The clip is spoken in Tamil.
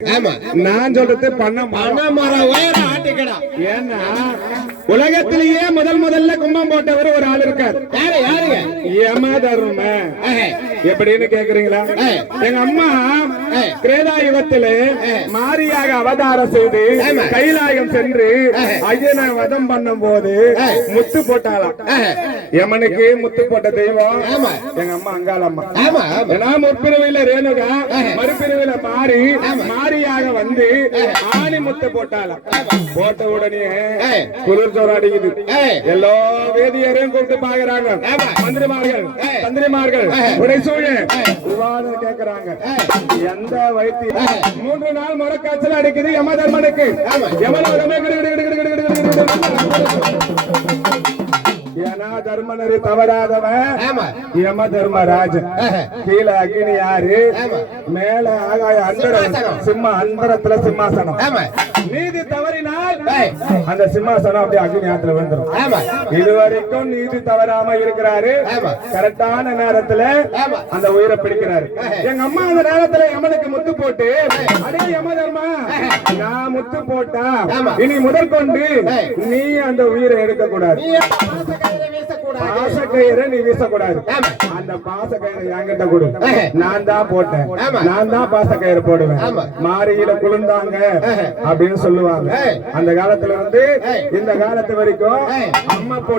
நான் சொல்றது பண்ண மரம் ஏன்னா உலகத்திலேயே முதல்ல கும்பம் போட்டவர் ஒரு ஆள் இருக்கார். யாருங்க? யமதர்ம. எப்படின்னு கேக்குறீங்களா? எங்க அம்மா கிரேதா யுகத்திலே மாரியாக அவதாரம் செய்து கைலாயம் சென்று ஐயனை வதம் பண்ணும் போது முத்து போட்டாலாம். யமனுக்கு முத்து போட்ட தெய்வம் எங்க அம்மா அங்காளம்மா. ஏன்னா முற்பிரிவில ரேணுகா, மறுபிரிவில மாறி மாரியாக வந்து ஆணி முத்து போட்டாலாம். போட்ட உடனே குளிர் ஜோர் அடிக்குது. எல்லா வேதியரையும் கூப்பிட்டு பாக்குறாங்க. மந்திரிமார்கள் தந்திரிமார்கள் உடைசூழ விவாதம் கேட்கிறாங்க. எந்த வைத்திய 3 நாள் முறக்காய்ச்சல் அடிக்குது யமதர்மனுக்கு. ஏன்னா தர்மனரு தவறாதவன் யம தர்மராஜன். கீழே அக்னி யாரு, மேல ஆகாய அந்தரத்துல சிம்மாசனம். நீதி தவறினால் அந்த சிம்மாசனம் அப்படியே அக்னி ஆத்துல விழுந்துரும். இதுவரைக்கும் நீதி தவறாம இருக்கிறாரு. கரெக்டான நேரத்துல அந்த உயிரை பிடிக்கிறாரு. எங்க அம்மா அந்த நேரத்துல யமனுக்கு முத்து போட்டு, அடே யம தர்மா, நான் முத்து போட்டா இனி முதற்கொண்டு நீ அந்த உயிரை எடுக்க கூடாது. பாசக்கயிறை நீ வீசக்கூடாது. அந்த பாசக்கயிறை என்கிட்ட கொடு, நான் தான் போட்டேன், நான் தான் பாசக்கயிறு போடுவேன். மாரியில குளிர்ந்தாங்க அப்படின்னு சொல்லுவாங்க. அந்த காலத்துல இருந்து இந்த காலத்து வரைக்கும் அம்மா போட்டு